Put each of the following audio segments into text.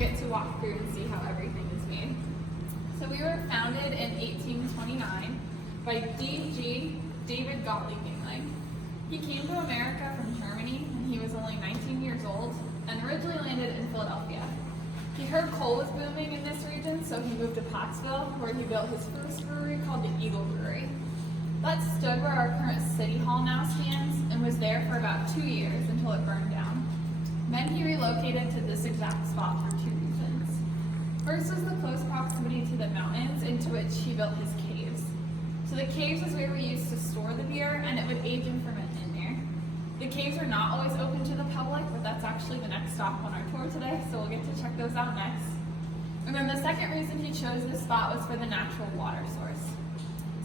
get to walk through and see how everything is made. So we were founded in 1829 by D.G. David Gottlieb Yuengling. He came to America from Germany when he was only 19 years old and originally landed in Philadelphia. He heard coal was booming in this region, so he moved to PottsVille, where he built his first brewery called the Eagle Brewery. That stood where our current city hall now stands and was there for about 2 years until it burned down. Then he relocated to this exact spot for 2 reasons. First was the close proximity to the mountains into which he built his caves. So the caves is where we used to store the beer, and it would age and ferment in there. The caves are not always open to the public, but that's actually the next stop on our tour today, so we'll get to check those out next. And then the second reason he chose this spot was for the natural water source.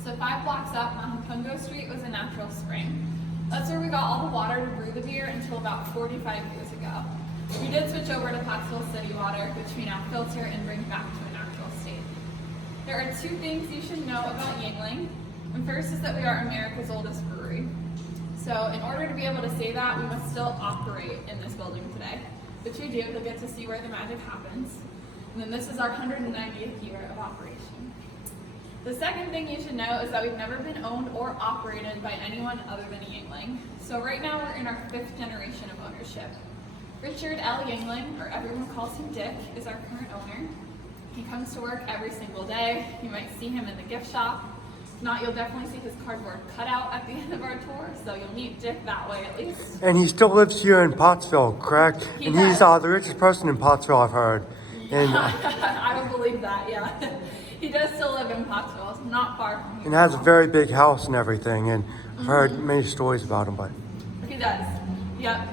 So 5 blocks up on Pungo Street was a natural spring. That's where we got all the water to brew the beer until about 45 years ago. We did switch over to Pottsville City water, which we now filter and bring back to a natural state. There are 2 things you should know about Yuengling. And first is that we are America's oldest brewery. So in order to be able to say that, we must still operate in this building today, which we do. You'll get to see where the magic happens. And then this is our 190th year of operation. The second thing you should know is that we've never been owned or operated by anyone other than Yuengling. So right now we're in our 5th generation of ownership. Richard L. Yuengling, or everyone calls him Dick, is our current owner. He comes to work every single day. You might see him in the gift shop. If not, you'll definitely see his cardboard cutout at the end of our tour, so you'll meet Dick that way at least. And he still lives here in Pottsville, correct? He and does. he's the richest person in Pottsville, I've heard. And I would believe that, yeah. He does still live in Pottsville, not far from here. and has a very big house and everything, and I've heard many stories about him, but He does, yep.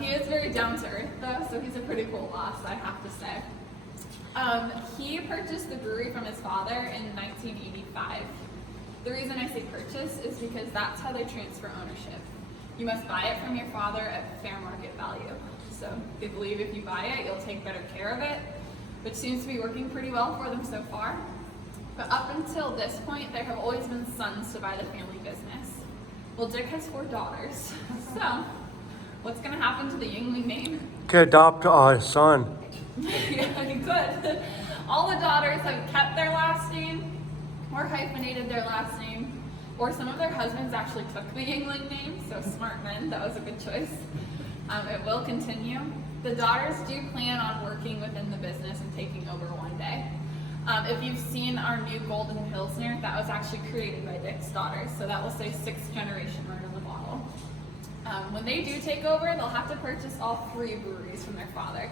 He is very down to earth though, so he's a pretty cool boss, I have to say. He purchased the brewery from his father in 1985. The reason I say purchase is because that's how they transfer ownership. You must buy it from your father at fair market value. So they believe if you buy it, you'll take better care of it, which seems to be working pretty well for them so far. But up until this point, there have always been sons to buy the family business. Well, Dick has 4 daughters. So what's gonna happen to the Yuengling name? could adopt a son. Yeah, you could. All the daughters have kept their last name or hyphenated their last name, or some of their husbands actually took the Yuengling name, so smart men, that was a good choice. It will continue. The daughters do plan on working within the business and taking over one day. If you've seen our new Golden Pilsner, that was actually created by Dick's daughters, so that will say 6th generation right on the bottle. When they do take over, they'll have to purchase all 3 breweries from their father.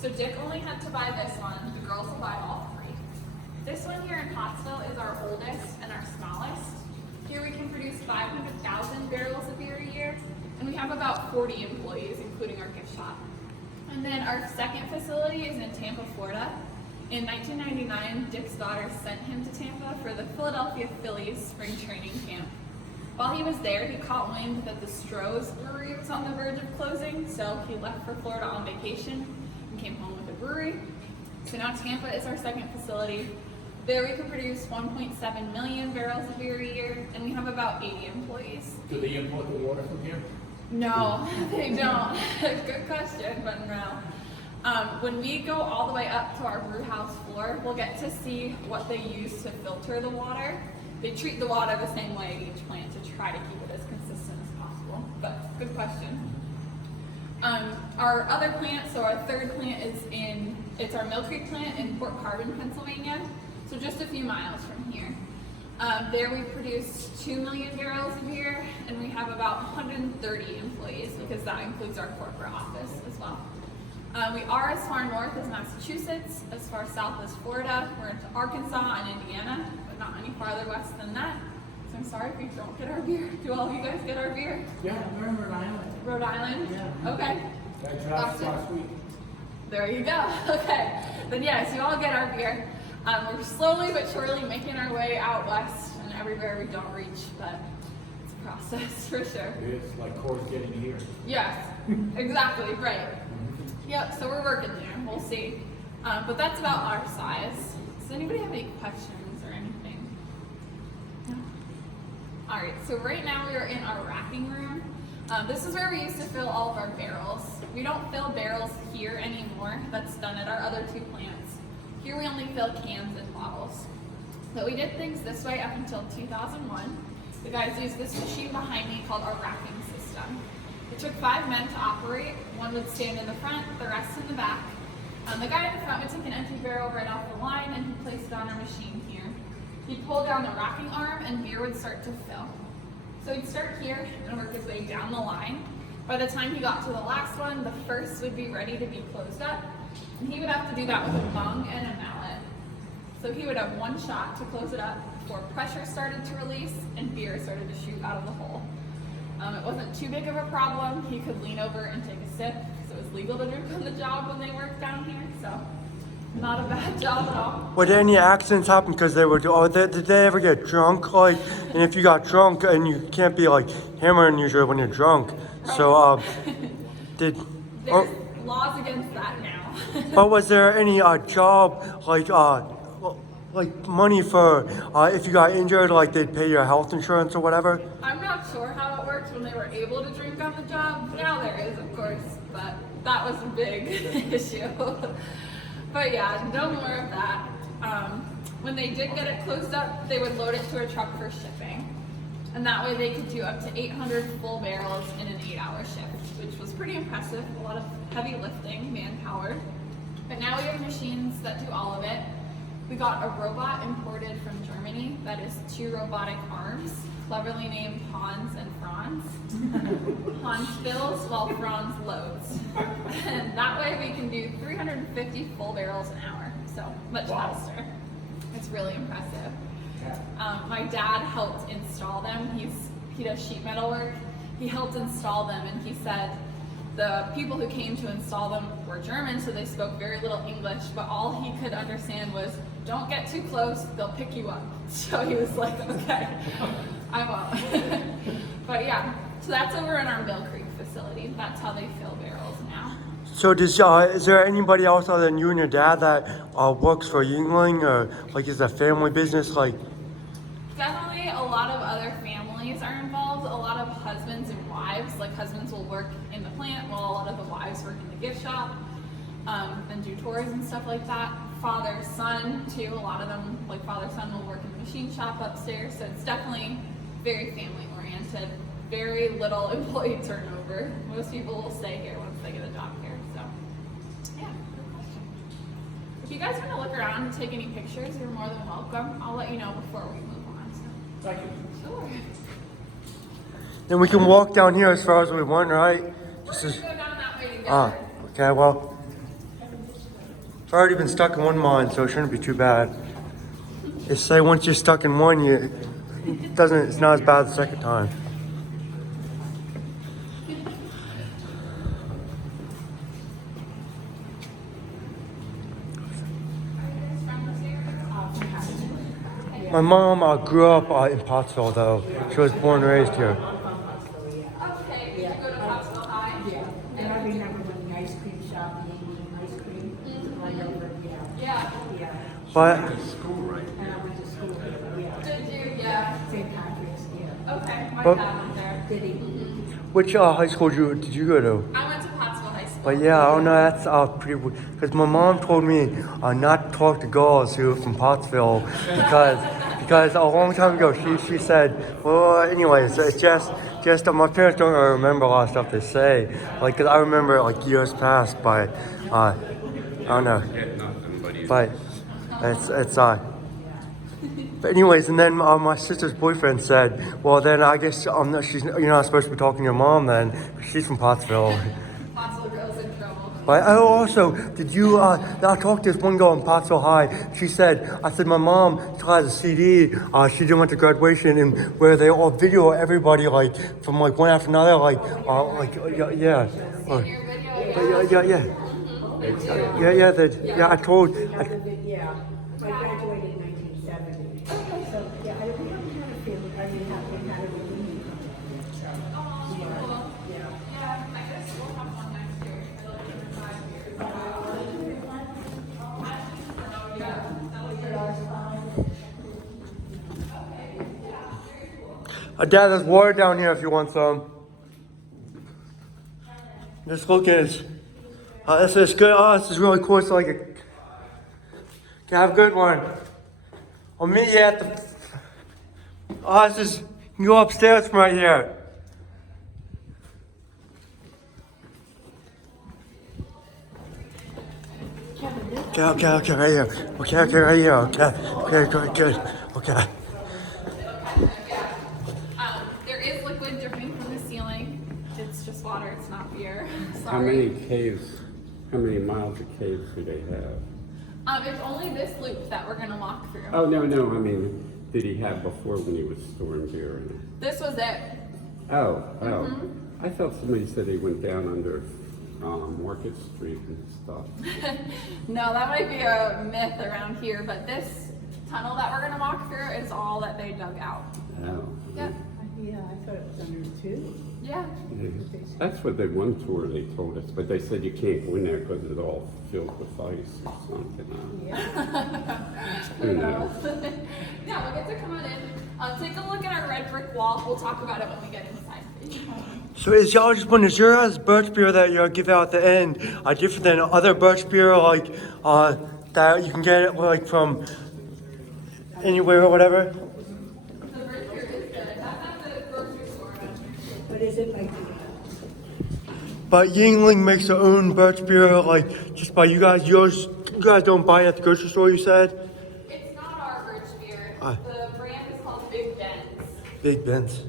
So Dick only had to buy this one, the girls will buy all 3. This one here in Pottsville is our oldest and our smallest. Here we can produce 500,000 barrels of beer a year, and we have about 40 employees, including our gift shop. And then our second facility is in Tampa, Florida. In 1999, Dick's daughters sent him to Tampa for the Philadelphia Phillies spring training camp. While he was there, he caught wind that the Stroh's brewery was on the verge of closing, so he left for Florida on vacation and came home with a brewery. So now Tampa is our second facility. There we can produce 1.7 million barrels of beer a year, and we have about 80 employees. Do they import the water from here? No, they don't. Good question, but no. When we go all the way up to our brew house floor, we'll get to see what they use to filter the water. They treat the water the same way at each plant to try to keep it as consistent as possible, but good question. Our other plant, so our third plant it's our Mill Creek plant in Port Carbon, Pennsylvania, so just a few miles from here. There we produce 2 million barrels of beer, and we have about 130 employees because that includes our corporate office as well. We are as far north as Massachusetts, as far south as Florida. We're into Arkansas and Indiana, but not any farther west than that. So I'm sorry if we don't get our beer. Do all of you guys get our beer? Yeah. We're in Rhode Island. Rhode Island? Yeah. Okay. I dropped last week. There you go. Okay. Then yes, you all get our beer. We're slowly but surely making our way out west and everywhere we don't reach, but it's a process for sure. It's like Coors getting here. Yes, exactly, right. Yep, so we're working there. We'll see. But that's about our size. Does anybody have any questions or anything? No? All right, so right now we are in our racking room. This is where we used to fill all of our barrels. We don't fill barrels here anymore. That's done at our other 2 plants. Here we only fill cans and bottles. So we did things this way up until 2001. The guys used this machine behind me called our racking system. It took 5 men to operate. One would stand in the front, the rest in the back. The guy in the front would take an empty barrel right off the line and he'd place it on our machine here. He'd pull down the racking arm and beer would start to fill. So he'd start here and work his way down the line. By the time he got to the last one, the first would be ready to be closed up. And he would have to do that with a bung and a mallet. So he would have 1 shot to close it up before pressure started to release and beer started to shoot out of the hole. It wasn't too big of a problem. He could lean over and take a sip because it was legal to drink on the job when they worked down here. So not a bad job at all. Would any accidents happen because they were, did they ever get drunk? Like, and if you got drunk, and you can't be like hammering usually when you're drunk. So, There's laws against that now. but was there any job, like money for, if you got injured, like they'd pay your health insurance or whatever? I'm not sure how it worked when they were able to drink on the job. Now there is, of course, but that was a big issue. But yeah, no more of that. When they did get it closed up, they would load it to a truck for shipping. And that way they could do up to 800 full barrels in an 8-hour shift, which was pretty impressive. A lot of heavy lifting, manpower. But now we have machines that do all of it. We got a robot imported from Germany that is 2 robotic arms, cleverly named Hans and Franz. Hans fills while Franz loads. And that way we can do 350 full barrels an hour, so much faster. It's really impressive. My dad helped install them. He does sheet metal work. He helped install them, and he said the people who came to install them were German, so they spoke very little English, but all he could understand was, don't get too close, they'll pick you up. So he was like, okay, I won't. But yeah, so that's over in our Mill Creek facility. That's how they fill barrels now. So is there anybody else other than you and your dad that works for Yuengling, or like is a family business? Like, definitely a lot of other families are involved. A lot of husbands and wives, like husbands will work in the plant while a lot of the wives work in the gift shop and do tours and stuff like that. Father, son too, a lot of them, like father, son will work in the machine shop upstairs. So it's definitely very family oriented. Very little employee turnover. Most people will stay here once they get a job here. So yeah, good question. If you guys want to look around and take any pictures, you're more than welcome. I'll let you know before we move on. So. Thank you. Sure. then we can walk down here as far as we want, right? We're gonna go down that way together. Okay, well, I've already been stuck in one mine, so it shouldn't be too bad. They say once you're stuck in one, it's not as bad the second time. My mom grew up in Pottsville, though. She was born and raised here. Okay, did you go to PottsVille High? Yeah, and I remember when the ice cream shop, the ice cream, right over, Yeah. yeah. But And I went to school, yeah. Did you? Yeah. St. Patrick's, yeah. Okay, my But- dad went there. Did he? which high school did you go to? I went to Pottsville High School. But yeah, I don't know, that's pretty weird. Because my mom told me not to talk to girls who are from Pottsville because a long time ago she said, well, anyways, it's just my parents don't really remember a lot of stuff they say. Like, 'cause I remember like years past, but I don't know. But it's But anyways, and then my sister's boyfriend said, well, then I guess you're not supposed to be talking to your mom then, 'cause she's from Pottsville. Pottsville girls in trouble. But also, did you, I talked to this one girl in Pottsville High. She said, my mom still has a CD. She did went to graduation and where they all video everybody like from like one after another, yeah. Senior video. Yeah, I told, Yeah, I graduated in 1970. So, yeah, I don't have a feeling, I mean, we had a reunion. Oh, cool. Yeah. Yeah, I guess we'll have one next year. It'll be for 5 years. Yeah, that was your Dad, there's water down here if you want some. Just look at this. This is good. Oh, this is really cool. It's like a. Okay, have a good one. I'll meet you at the. Oh, this is. You can go upstairs from right here. Okay, right here. Okay, right here. Okay, good. Okay. There is liquid dripping from the ceiling. It's just water, it's not beer. How Sorry. many miles of caves do they have? It's only this loop that we're gonna walk through. Oh, no, I mean, did he have before when he was storing beer in it? This was it. Oh. I thought somebody said he went down under Market Street and stuff. No, that might be a myth around here, but this tunnel that we're gonna walk through is all that they dug out. Oh. Yep. Yeah, I thought it was under two. Yeah. Yeah. That's what the one tour they told us, but they said you can't go in there because it's all filled with ice or something. Yeah. Who knows? Yeah, we'll get to come on in. Take a look at our red brick wall. We'll talk about it when we get inside. So is y'all just wondering, is your guys' birch beer that y'all give out at the end different than other birch beer like that you can get it like from anywhere or whatever? The birch beer is good. That's at the grocery store. But is it like, But Yuengling makes their own birch beer like just by you guys. You guys don't buy it at the grocery store, you said? It's not our birch beer. Ah. The brand is called Big Ben's. Big Ben's.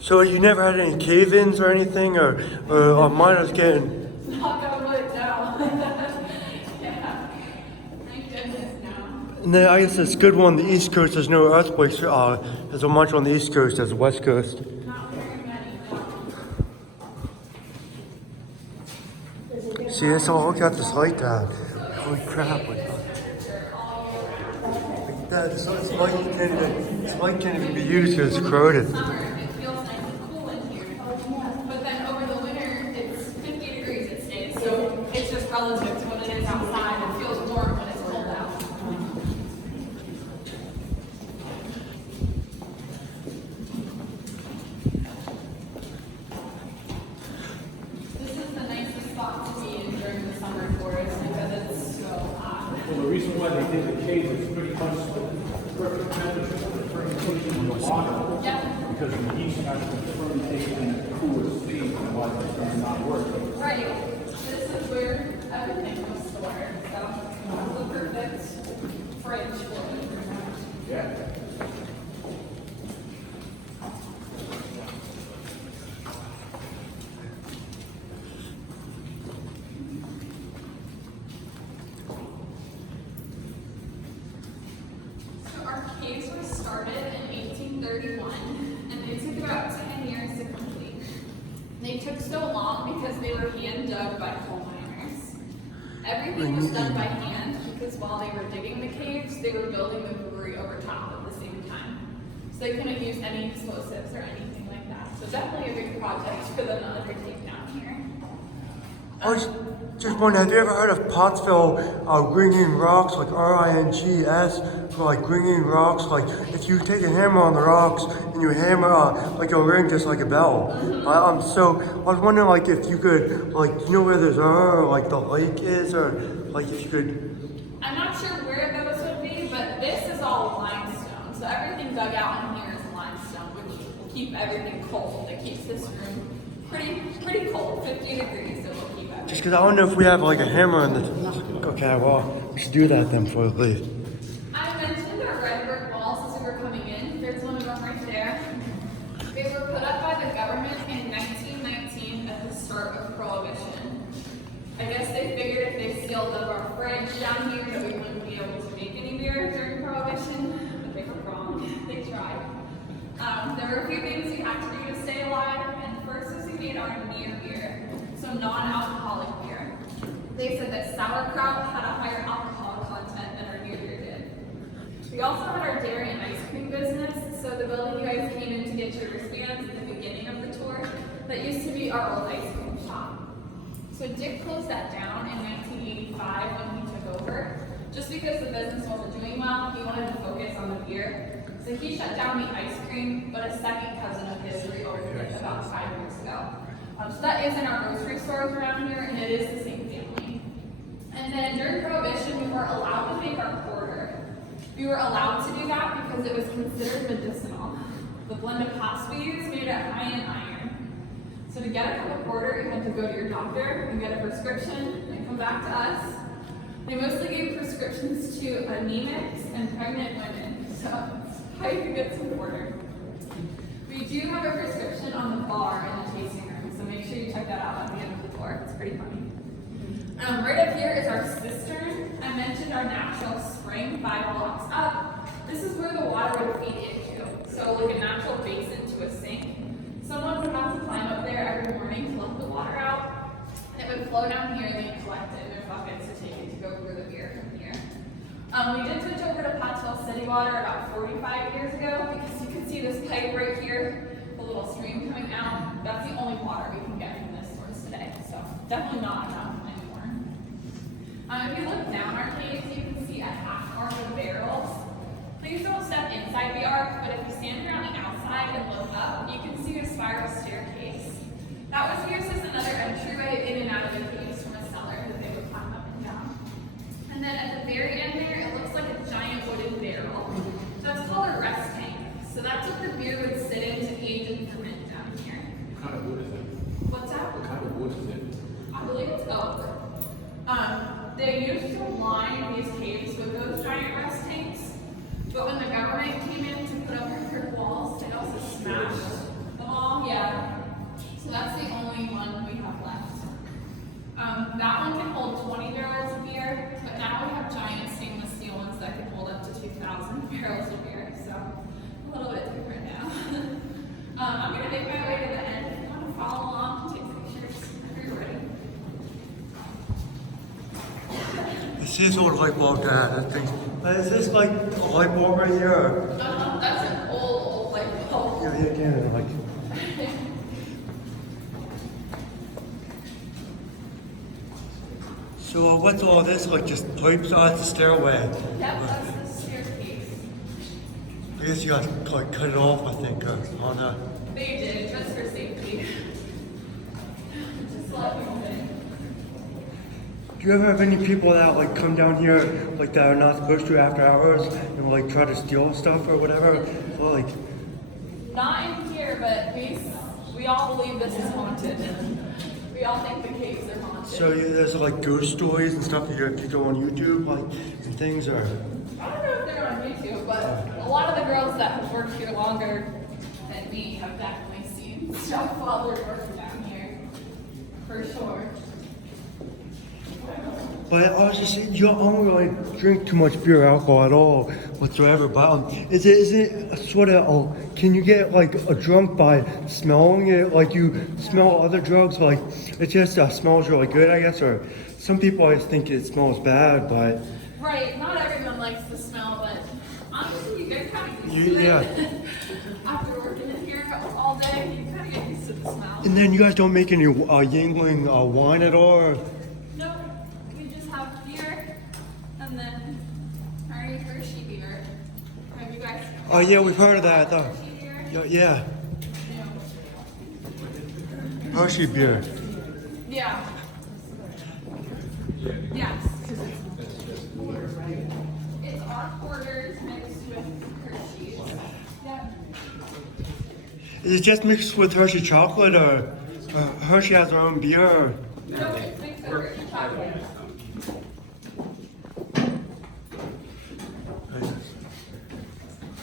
So you never had any cave-ins or anything, or mine was getting. Knock on wood, no. Yeah. Thank goodness, no. And then I guess it's good one on the East Coast. There's no earthquakes. There's so much on the East Coast as the West Coast. Not very many, no. See, that's all. Look at this light, Dad. Holy crap! Like that, this light can't even be used because it's corroded. Summer, it feels nice and cool in here. But then over the winter, it's 50 degrees it stays. So it's just relative to what it is outside. It feels warm when it's cold out. This is the nicest spot to be in during the summer for us because it's so hot. Well, the reason why they did the cave is pretty much the perfect temperature for the fermentation in the water. Yeah. Because the yeast has to fermentate in a cooler state, otherwise it's going to not work. Right. This is where everything was stored. So it's the perfect fridge for it. Yeah. So our caves were started in 1831, and they took about 10 years to complete. They took so long because they were hand dug by coal miners. Everything was done by hand because while they were digging the caves, they were building the brewery over top at the same time. So they couldn't use any explosives or anything like that. So definitely a big project for them to undertake down here. I was just wondering, have you ever heard of PottsVille ringing rocks, like RINGS, like ringing rocks? Like if you take a hammer on the rocks and you hammer, like it'll ring just like a bell. So I was wondering, like if you could, like you know where there's like the lake is, or like if you could. I'm not sure where those would be, but this is all limestone. So everything dug out in here is limestone, which will keep everything cold. It keeps this room pretty cold, 50 degrees. So it'll keep everything. Just because I don't know if we have like a hammer in the. Okay, well we should do that then before we leave. I mentioned our red brick walls as we were coming in. There's one of them right there. They were put up by the government in 1919 at the start of Prohibition. I guess they figured if they sealed up our fridge down here that we wouldn't be able to make any beer during Prohibition, but they were wrong. They tried. There were a few things we had to do to stay alive, and first was we made our near beer, so non-alcoholic beer. They said that sauerkraut had a higher alcohol content than our near beer did. We also had our dairy and ice cream business, so the building you guys came in to get your wristbands at the beginning of the tour, that used to be our old ice cream shop. So Dick closed that down in 1985 when he took over. Just because the business wasn't doing well, he wanted to focus on the beer. So he shut down the ice cream, but a second cousin of his reopened it about 5 years ago. So that is in our grocery stores around here, and it is the same family. And then during Prohibition, we were allowed to make our porter. We were allowed to do that because it was considered medicinal. The blend of hops we used made it high in iron. So to get a cup of porter, you had to go to your doctor and get a prescription and come back to us. They mostly gave prescriptions to anemics and pregnant women, so it's how you could get some porter. We do have a prescription on the bar in the tasting room, so make sure you check that out at the end of the door. It's pretty funny. Right up here is our cistern. I mentioned our natural spring 5 blocks up. This is where the water would feed into. So like a natural basin to a sink. Someone would have to climb up there every morning to let the water out. And it would flow down here and they'd collect it in their buckets to take it to go brew the beer from here. We did switch over to PottsVille city water about 45 years ago because you can see this pipe right here, the little stream coming out. That's the only water we can get from this source today. So definitely not enough anymore. If you look down our caves, you can see a half arm of barrels. Please don't step inside the ark, but if you stand here on the outside and look up, you can see a spiral staircase. That was here as another entryway in and out of the caves from a cellar that they would climb up and down. And then at the very end there, it looks like a giant wooden barrel. That's called a rest tank. So that's what the beer would sit in to age and ferment down here. What kind of wood is it? What's that? What kind of wood is it? I believe it's oak. They used to line these caves with those giant rest tanks, but when the government came in to put up our brick walls, they also smashed them all. Yeah. So that's the only one we have left. That one can hold 20 barrels of beer, but now we have giant stainless steel ones that can hold up to 2,000 barrels of beer. So a little bit different now. I'm gonna make my way to the end. If you want to follow along, take pictures. You're ready. It seems sort of like bulb that thing. Is this like a light bulb right here? That's an old light bulb. Yeah, like. So what's all this? Like just pipes? Oh, it's a stairway. Yep, that's the staircase. I guess you got to like cut it off, I think, on that. They did, just for safety. Just to let people in. Do you ever have any people that like come down here like that are not supposed to after hours and like try to steal stuff or whatever? Or, like, Not in here, but we all believe this is haunted. We all think the caves are haunted. so there's like ghost stories and stuff that you go on YouTube, like and things, or I don't know if they're on YouTube, but a lot of the girls that have worked here longer than me have definitely seen stuff while they're working down here. For sure. But I was just saying, you don't really drink too much beer or alcohol at all whatsoever. But is it sort of, can you get like a drunk by smelling it? Like you smell other drugs, like it just smells really good, I guess. Or some people always think it smells bad, but Right, not everyone likes the smell, but honestly, you get kind of used You- to yeah. it. After working in here all day, you kind of get used to the smell. and then you guys don't make any Yuengling wine at all? Or? No, we just have beer and then our Hershey beer. Have you guys? Oh yeah, we've heard of that. Hershey beer? Yeah, Hershey beer. Yeah. Yes. It's our porters mixed with Hershey's. Yeah. Is it just mixed with Hershey chocolate, or Hershey has their own beer? Or? No, it's mixed with Hershey chocolate.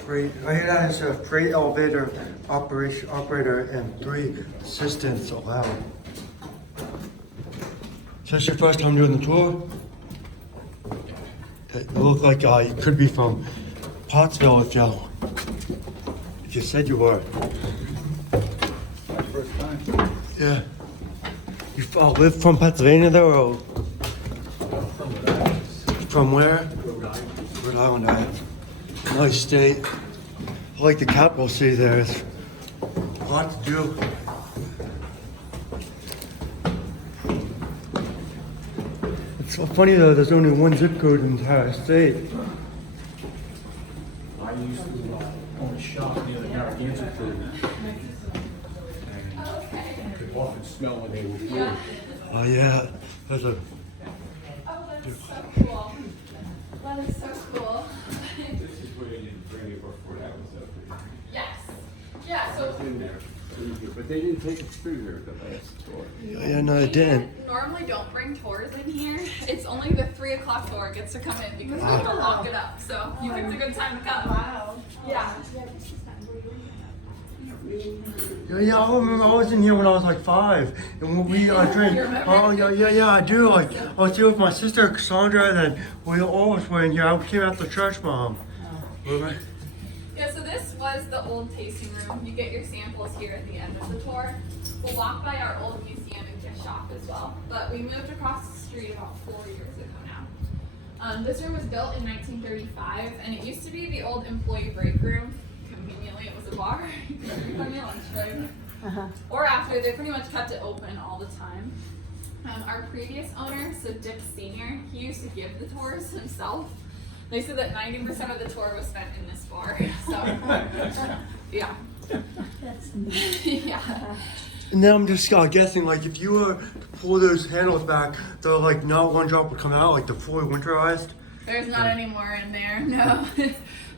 Freight. I hear that it's a freight elevator operator and 3 assistants allowed. So that's your first time doing the tour? It looked like you could be from PottsVille if you said you were. First time. Yeah. You live from Pennsylvania though, or from where? Rhode Island. Nice state. I like the capital city there. It's a lot to do. It's so funny though, there's only one zip code in the entire state. smell when they were brewing. Yeah. Oh yeah, that's a. Oh, that's so cool. That is so cool. This is where you bring it before that was up Yes. Yeah, so there. In there. But they didn't take us through there the last tour. Yeah, no, it didn't. normally don't bring tours in here. It's only the 3 o'clock tour gets to come in because we have to lock it up. So you picked a good time to come. Wow. Yeah. Yeah, I remember I was in here when I was like 5, and when we drank. You remember? Oh yeah, I do. Like I was here with my sister Cassandra, and then we always were in here. I came out to church, Mom. Remember? Yeah, so this was the old tasting room. You get your samples here at the end of the tour. We'll walk by our old museum and gift shop as well. But we moved across the street about 4 years ago now. This room was built in 1935, and it used to be the old employee break room. Conveniently, it was a bar. You could drink on your lunch break. Or after, they pretty much kept it open all the time. Our previous owner, so Dick Sr., he used to give the tours himself. They said that 90% of the tour was spent in this bar. So, yeah. That's nice. Yeah. And then I'm just guessing, like if you were to pull those handles back, the like not one drop would come out, like the fully winterized. There's not any more in there. No.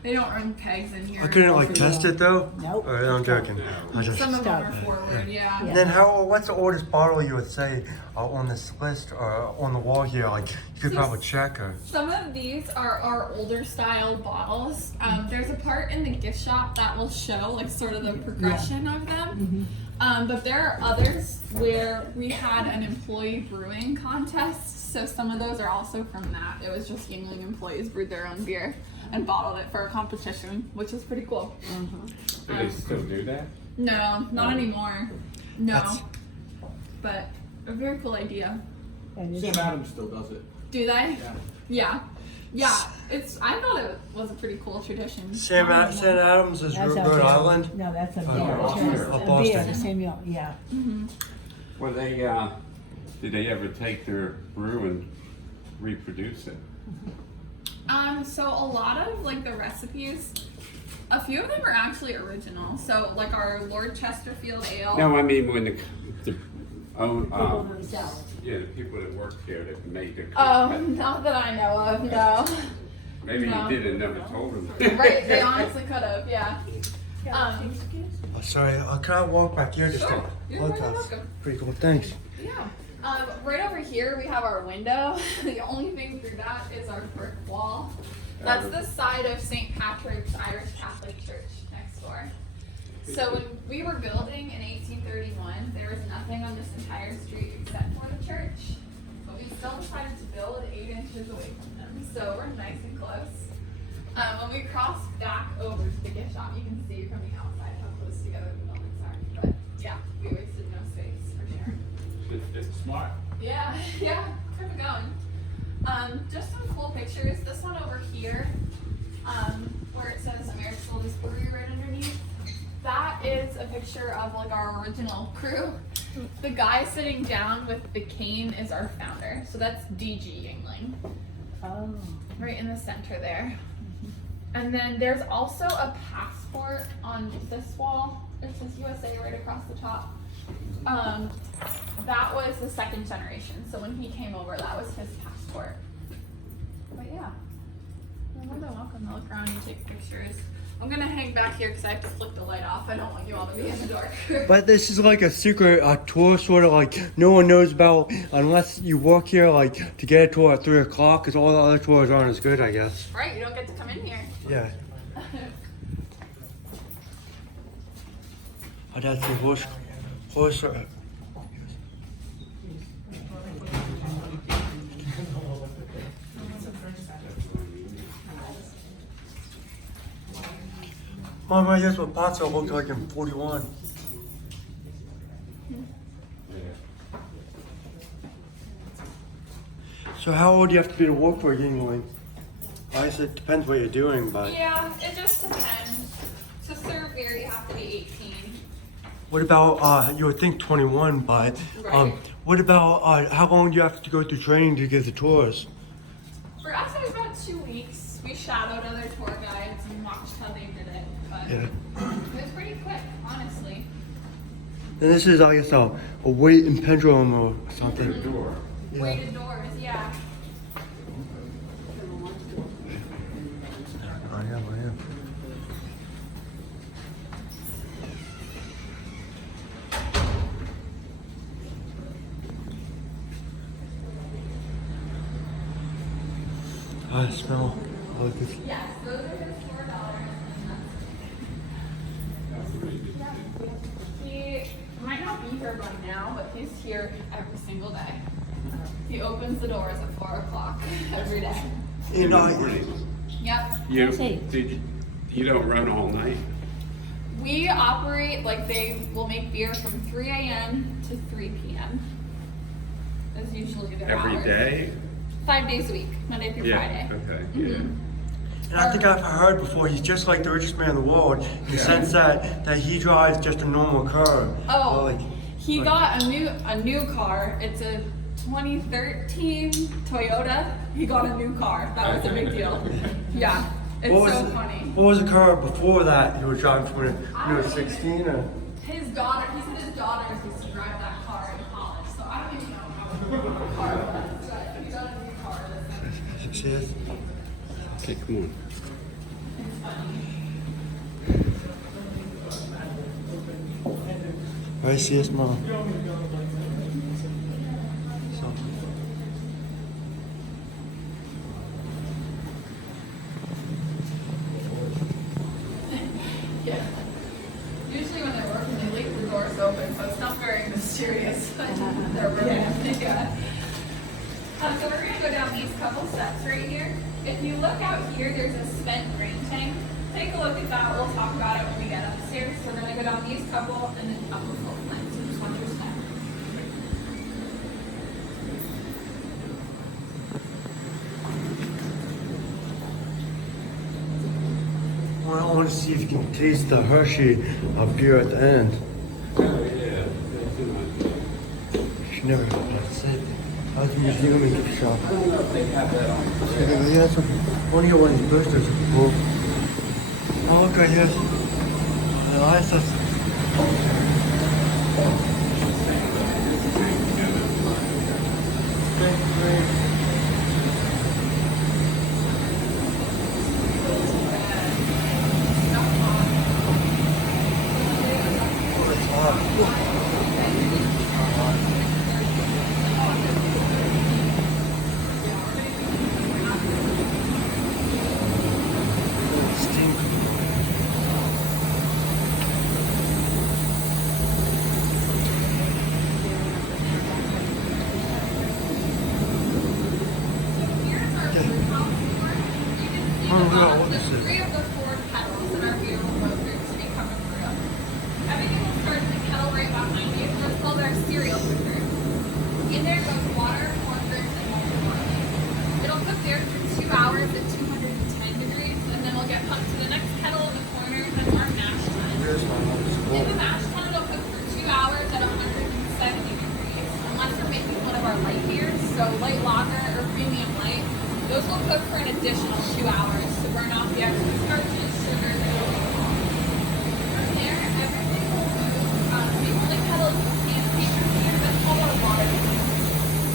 They don't run kegs in here. I couldn't like test it though. Nope. Alright, I'm joking. I just. Some of them are Stop. forward, yeah. And then what's the oldest bottle you would say on this list or on the wall here? Like you could probably check or. Some of these are our older style bottles. There's a part in the gift shop that will show like sort of the progression of them. But there are others where we had an employee brewing contest. So some of those are also from that. It was just Yuengling employees brewed their own beer and bottled it for a competition, which is pretty cool. Do they still do that? No, not anymore. No. That's- But a very cool idea. And Sam it's, Adams still does it. Do they? Yeah. Yeah. Yeah. I thought it was a pretty cool tradition. Sam Adams is that's Rhode a Island. No, that's a beer. Boston. It's Oh, a Boston. beer, Samuel, yeah. Well, did they ever take their brew and reproduce it? So a lot of like the recipes, a few of them are actually original. So like our Lord Chesterfield ale. No, I mean when the People themselves. yeah, the people that work here that made the. Oh, not that I know of, no. Maybe no. you did and never told them. Right, they honestly could have, yeah. Oh, sorry, can I walk back here just Sure. to You're look? more than That's welcome. pretty cool. Thanks. Yeah. Right over here we have our window. The only thing through that is our brick wall. That's the side of St. Patrick's Irish Catholic Church next door. So when we were building in 1831, there was nothing on this entire street except for the church. But we still decided to build 8 inches away from them. So we're nice and close. When we cross back over to the gift shop, you can see from the outside how close together the buildings are. But yeah, we wasted no space for sure. It's smart. Yeah, yeah, keep it going. Just some cool pictures. This one over here, where it says America Oldest Brewery right underneath. That is a picture of like our original crew. The guy sitting down with the cane is our founder. So that's DG Yuengling, Oh. right in the center there. And then there's also a passport on this wall. It says USA right across the top. That was the second generation. So when he came over, that was his passport. But yeah, you're more than welcome to look around and take pictures. I'm gonna hang back here because I have to flick the light off. I don't want you all to be in the dark. But this is like a secret tour, sort of like no one knows about unless you work here, like to get a tour at 3 o'clock, because all the other tours aren't as good, I guess. Right, you don't get to come in here. Yeah. Oh, that's the horse. Mom, I guess what PottsVille looked like in 41. So how old do you have to be to work for a Yuengling? I guess it depends what you're doing, but Yeah, it just depends. To serve beer, you have to be 18. what about, you would think 21, but Right. what about, how long do you have to go through training to get the tours? For us, it was about 2 weeks. We shadowed other tour guides and watched how they did it. But Yeah. it was pretty quick, honestly. And this is, I guess, a weight and pendulum or something. Door. Yeah. Weighted doors, yeah. I am. I smell all good. Yes, those are his $4. He might not be here by now, but he's here every single day. He opens the doors at 4 o'clock every day. You know, Yep. You don't run all night? We operate like they will make beer from 3 a.m. to 3 p.m. Is usually their Every hours. day? 5 days a week, Monday through Yeah, Friday. okay, Mhm. yeah. and I think I've heard before, he's just like the richest man in the world in the sense that he drives just a normal car. Oh, Like, he got a new car. It's a 2013 Toyota. He got a new car. That was a big deal. Yeah, it's so funny. What was the car before that he was driving from when he was 16? Or? His daughter, he said his daughters used to drive that car in college. So I don't even know how the car was, but he got a new car. That's See it? Okay, come on. Right, see this, Mom? So. Yeah. Usually when they're working, they leave the doors open, so it's not very mysterious. But they're working. Yeah. So we're gonna go down these couple steps right here. If you look out here, there's a spent grain tank. Take a look at that. We'll talk about it when we get upstairs. So we're gonna go down these couple and then up the full plan. So just watch your step. I want to see if you can taste the Hershey of beer at the end. Oh, yeah. That's nice. She never that's it. I was in the museum and gift shop. I don't know if they have that on. He has some, one of your one's boosters. Oh, look right here. The license. Oh, it's hot. Steam. Here's our brew house floor. You can see Oh, the yeah, bottom, what the is it? 3 of the 4 kettles that our beer will go through to be coming through. Everything will start in the kettle right behind you. That's called our cereal cooker. In there goes water, corn kernels, and malted barley. It'll cook there for 2 hours at 210 degrees, and then we'll get pumped to the next kettle in the corner. That's our mash tun. Here's my In the mash tun, it'll cook for 2 hours at 170 degrees, unless we're making one of our light beers, so light lager or premium light. Those will cook for an additional 2 hours to burn off the extra starches, sugars, and alcohol. From there, everything will move. The only kettle is the paper here. That's called our water.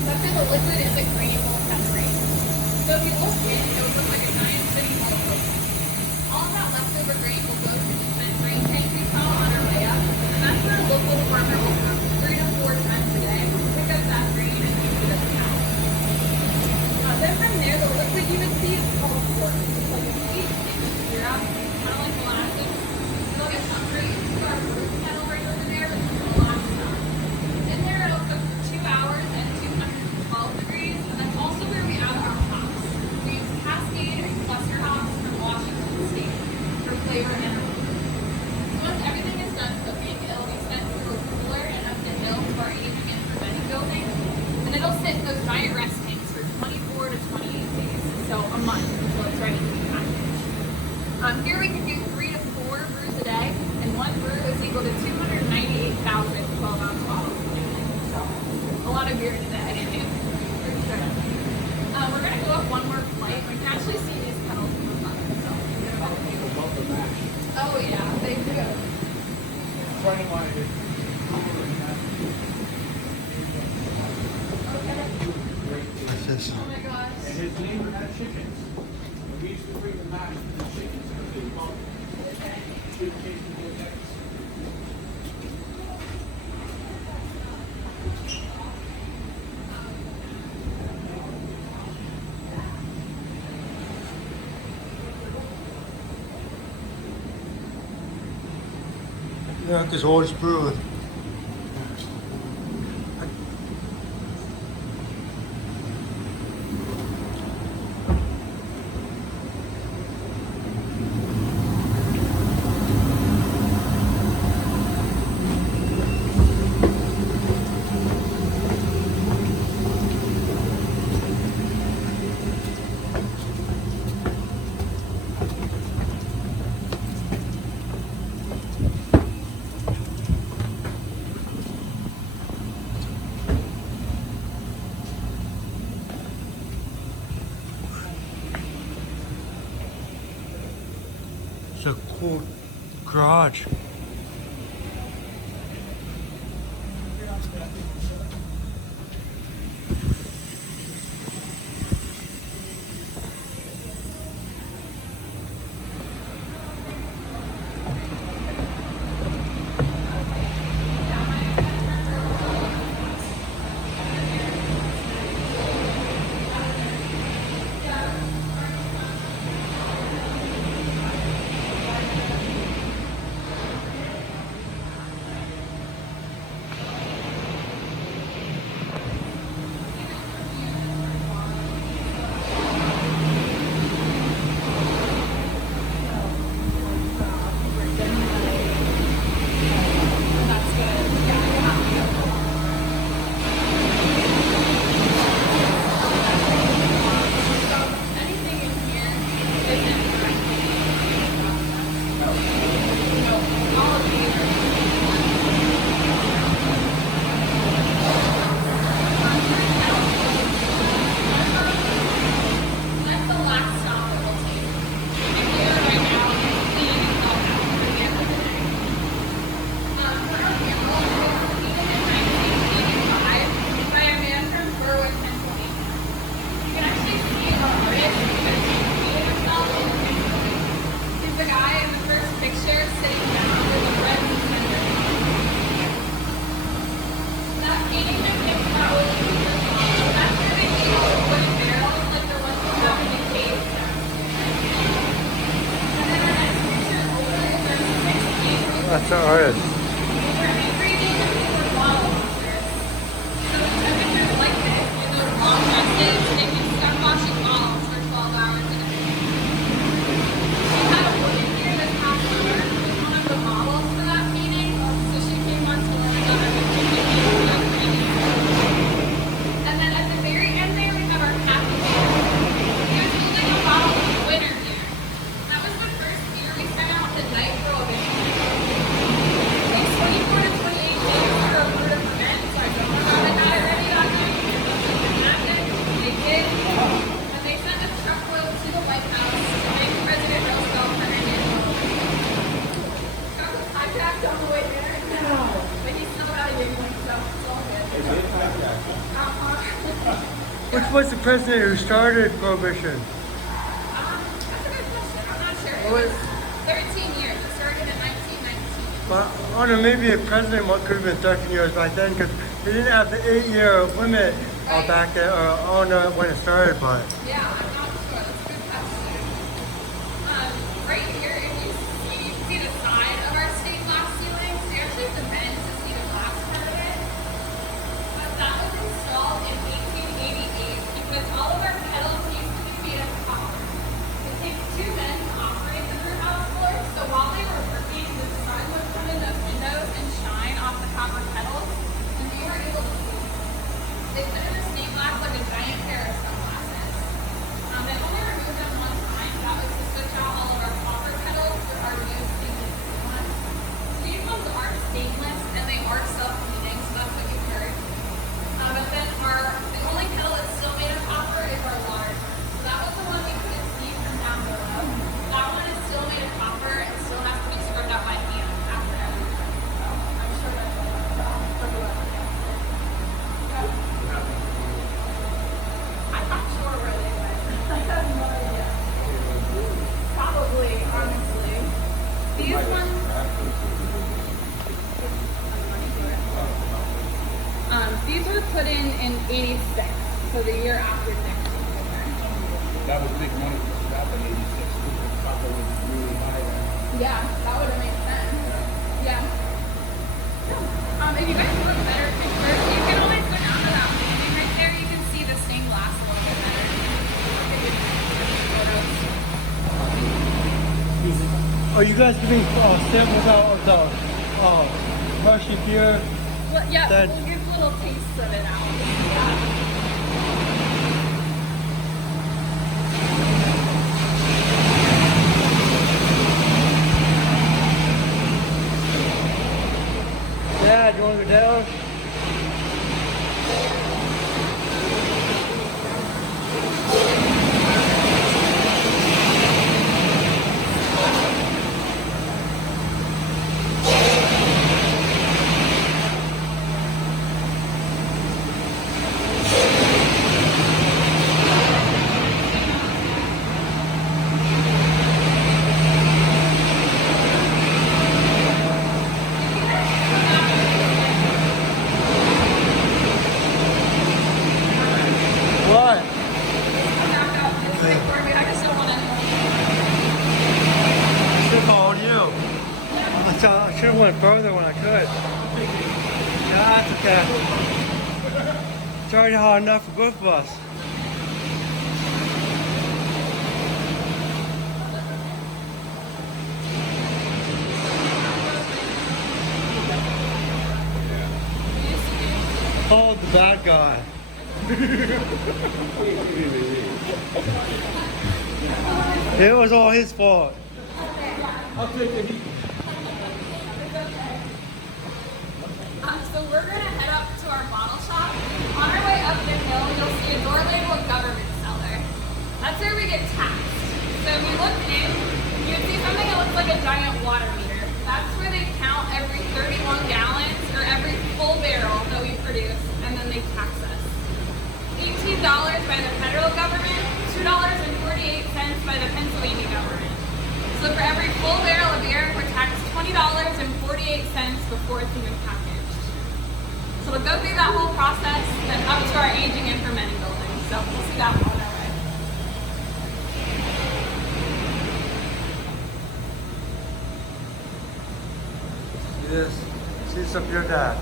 That's where the liquid and the grain will separate. So if you look in, it will look like a giant city hall. All of that leftover grain will go to the spent grain tank we saw on our way up. And that's where a local farmer will come 3 to 4 times a day, pick up that grain and use it as a cow. Then from there, the liquid you would see is called pork. It's like a sweet sticky syrup, kind of like molasses. It'll get pumped right into our brew kettle right over there, which is the last stop. In there, it'll cook for 2 hours at 212 degrees, and that's also where we add our hops. We use Cascade and cluster hops from Washington State for flavor and America's Oldest Brewery. It's a cool garage. That's the artist. Which was the president who started Prohibition? That's a good question. I'm not sure. It was 13 years. It started in 1919. But I don't know, maybe a president could have been 13 years back then because they didn't have the 8-year limit back then. Or I don't know when it started, but. Yeah, I'm not sure. That's a good question. Right here, if you see the side of our stained glass ceilings, we actually have the vent to see the glass part of it. But that was installed in 1888 because all of our kettles used to be made of copper. It takes 2 men to operate the brew house floor, so while they were working, the sun would come in the windows and shine off the copper kettles, and they were able to see. They put in the stained glass like a giant pair of sunglasses. They only removed them one time. That was to switch out all of our copper kettles for our new stainless steel ones. So these ones are stainless and they are self-cleaning, so that's what you heard. But then the only kettle that's still made of copper is our water. So that was the one we couldn't see from down below. That one is still made of copper and still has to be scrubbed out by hand after every time. So I'm sure that's what I'm not sure where they went. I have no idea. Probably, honestly. These ones. These were put in 86, so the year after Nixon. That was big money for scrap in '86. Copper was really high then. Yeah, that would have made sense. Yeah. If you guys want a better picture, you can always go down to that building right there. You can see the stained glass a little bit better. Are you guys giving samples out of the Hershey beer? Well, yeah, Then- we'll give little tastes of it out. Yeah. Dad, you want to go down? What? I just don't want to. I should have followed you. I should have went further when I could. Yeah, that's okay. It's already hard enough for both of us. Oh, the bad guy. It was all his fault. So we're going to head up to our bottle shop. On our way up the hill, you'll see a door labeled government cellar. That's where we get taxed. So if you look in, you would see something that looks like a giant water meter. That's where they count every 31 gallons or every full barrel that we produce, and then they tax us. $18 by the federal government, $2.48 by the Pennsylvania government. So for every full barrel of beer, we're taxed $20.48 before it's even packaged. So we'll go through that whole process, then up to our aging and fermenting building. So we'll see that on our way. See this? See this up here, Dad?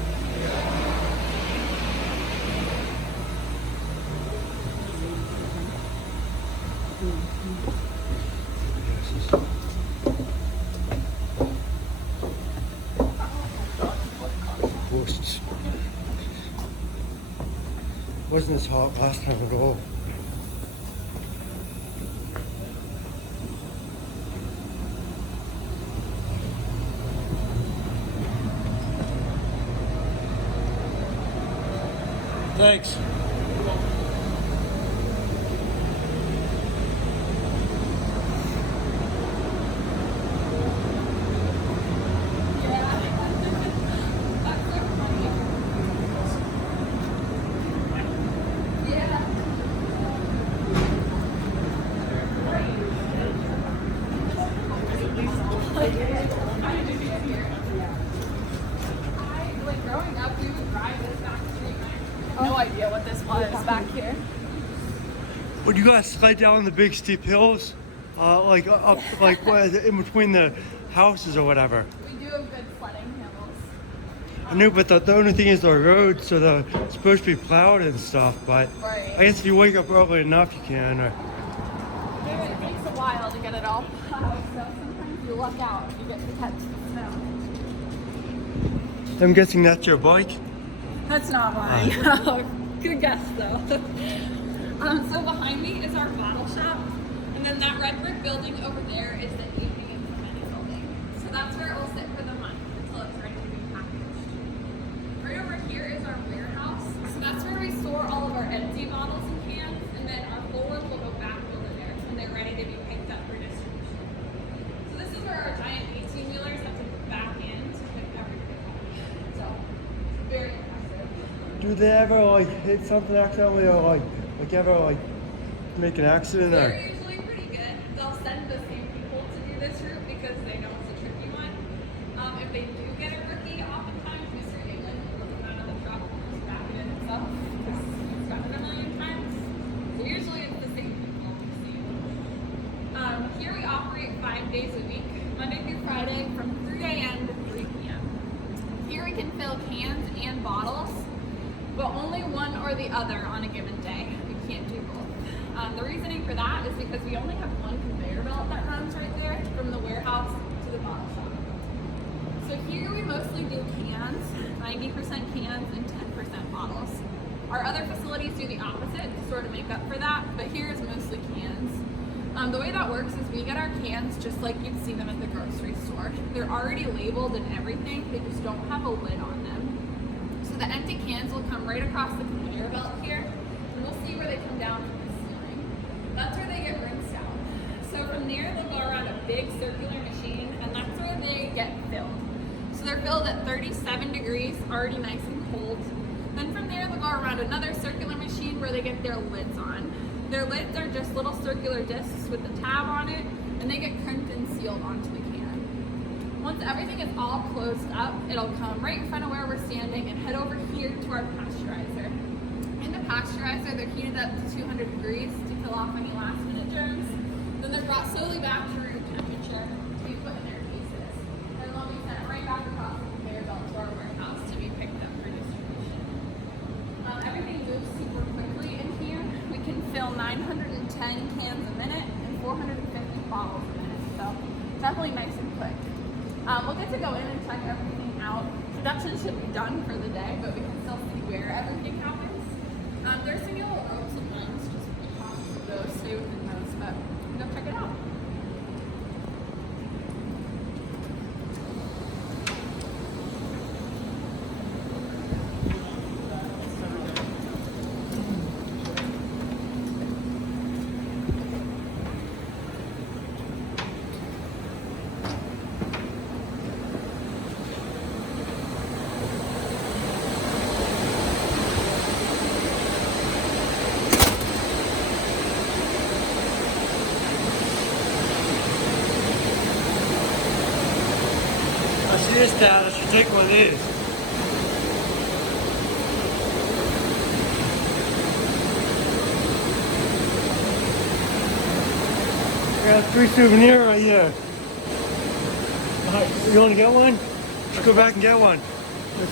Wasn't this hot last time at all? Thanks. Growing up, we would drive this back street. No idea what this was back here. Would you guys slide down the big steep hills? Like up, like in between the houses or whatever? We do have good sledding hills. I know, but the only thing is the roads, so they're supposed to be plowed and stuff, but Right. I guess if you wake up early enough, you can. Or, It takes a while to get it all plowed, so sometimes you luck out if you get to catch the snow. I'm guessing that's your bike? That's not mine. Good guess though. So behind me is our bottle shop, and then that red brick building over there is the aging and fermenting building. So that's where it will sit for the month until it's ready to be packaged. Right over here is our warehouse. So that's where we store all of our empty bottles and cans, and then our full ones will go back over there when they're ready to be picked up for distribution. So this is where our giant 18-wheelers have to back in to pick everything up. So it's very impressive. Do they ever like hit something accidentally or like ever like make an accident or? They're usually pretty good. They'll send the same people to do this route because they know it's a tricky one. If they do get a rookie, oftentimes Mr. Yuengling will look out of the truck and just back it in himself because he's done it a million times. So usually it's the same people we see. Here we operate 5 days a week, Monday through Friday from 3 a.m. to 3 p.m. Here we can fill cans and bottles, but only one or the other on a given day. We can't do both. The reasoning for that is because we only have one conveyor belt that runs right there from the warehouse to the bottle shop. So here we mostly do cans, 90% cans and 10% bottles. Our other facilities do the opposite to sort of make up for that, but here is mostly cans. The way that works is we get our cans just like you'd see them at the grocery store. They're already labeled and everything, they just don't have a lid on them. So the empty cans will come right across the conveyor belt here, and we'll see where they come down from the ceiling. That's where they get rinsed out. So from there, they'll go around a big circular machine, and that's where they get filled. So they're filled at 37 degrees, already nice and cold. Then from there, they'll go around another circular machine where they get their lids on. Their lids are just little circular discs with a tab on it, and they get crimped and sealed onto the can. Once everything is all closed up, it'll come right in front of where we're standing and head over here to our pasteurizer. In the pasteurizer, they're heated up to 200 degrees to kill off any last minute germs. Then they're brought slowly back to room temperature to be put in their cases. And they'll be sent right back across the conveyor belt to our warehouse to be picked up for distribution. Everything moves super quickly in here. We can fill 910 cans a minute and 450 bottles a minute. So definitely nice and quick. We'll get to go in and check everything out. Production should be done for the day, but we can still see where everything happens. There's some yellow ropes sometimes, just be cautious of those, stay within those, but go check it out. This, Dad, I should take one of these. I got a free souvenir right here. You want to get one? Let's go back and get one.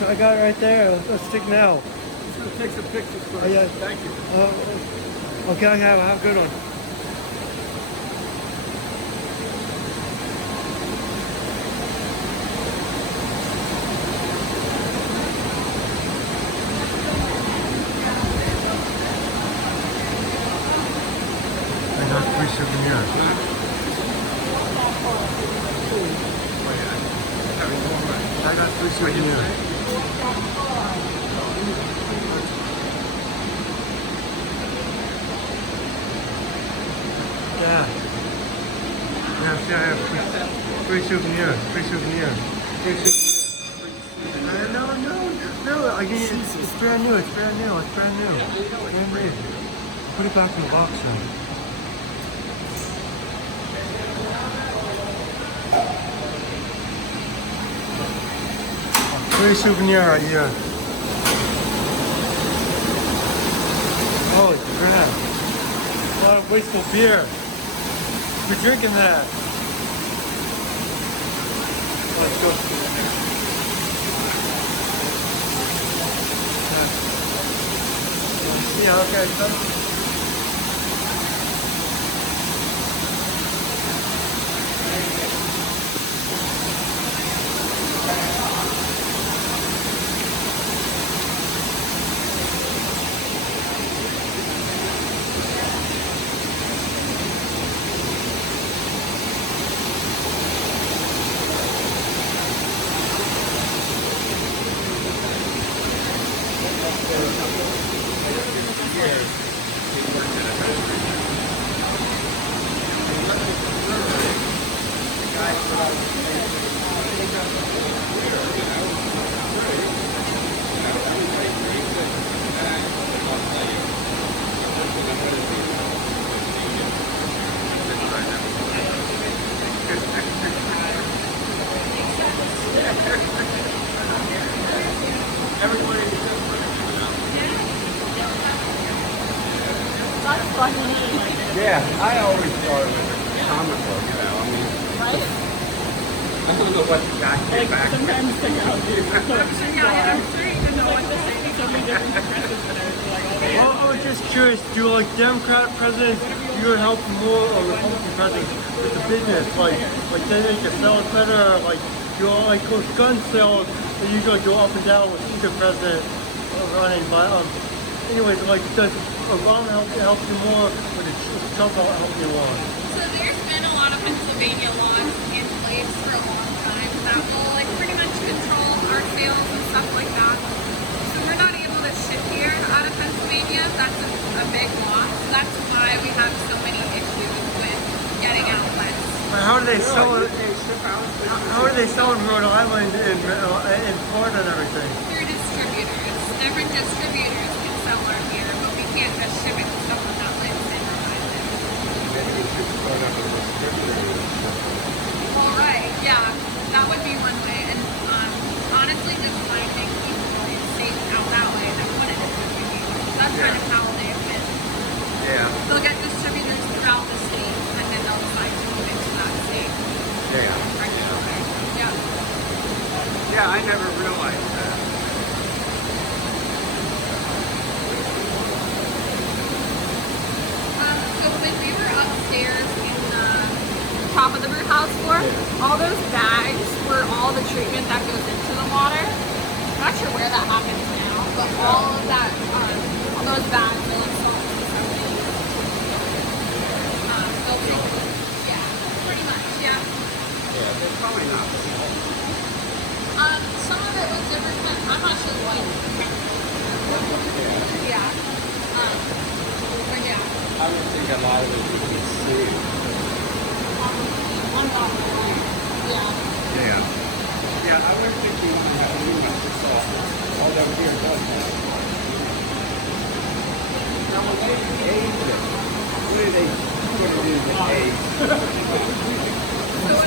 I got it right there. Let's stick now. Just gonna take some pictures first. Oh, yeah. Thank you. Okay, have a good one. Free souvenir. I got free souvenir. Yeah. Yeah, see, I have free souvenir. Free souvenir. Free souvenir. No. I get it. It's brand new. It's brand new. It's brand new. Brand new. Put it back in the box then. Free souvenir right here. Holy crap. A lot of wasteful beer. We're drinking that. Let's go. Yeah, okay. Yeah, I always thought it was a comic book, you know. I mean, Right? I don't know what got you Like back. sometimes technology is so Yeah, I'm sure you know what to say. so many different progressive centers. Like, oh, they Well, I was just curious, do like Democrat presidents, you would help more or Republican presidents with the business? Like they make the sales better, like you all like with gun sales, they usually go up and down with either president running. But anyways, like does Obama help you more, or does Trump help you more? So there's been a lot of Pennsylvania laws in place for a long time that will like pretty much control our sales and stuff like that. So we're not able to ship here out of Pennsylvania. That's a big loss. That's why we have so many issues with getting outlets. But how do they sell it? How do they sell in Rhode Island and in Florida and everything? Through distributors. Different distributors can sell our beer, but we can't just ship it to someone that lives in Rhode Island. Maybe we should start up a distributor. All right, yeah, that would be one way. And honestly, just finding people in states out that way that want to distribute. So that's kind of how they've been. Yeah. They'll get distributors throughout the state, and then they'll decide to move into that state. Yeah. Regularly. Yeah. Yeah, I never realized that. So when we were upstairs in the top of the brew house floor, all those bags were all the treatment that goes into the water. I'm not sure where that happens now, but all of that, all those bags are like salt and something. Yeah, pretty much, yeah. Yeah, they're probably not. Some of it was different, but I'm not sure what. Yeah. But yeah. I would think a lot of it would be sand. I'm not sure. Yeah. Yeah. Yeah, I would think you want to have too much salt. Although here it does have salt. Now, when they age it, what do they put it in the age? So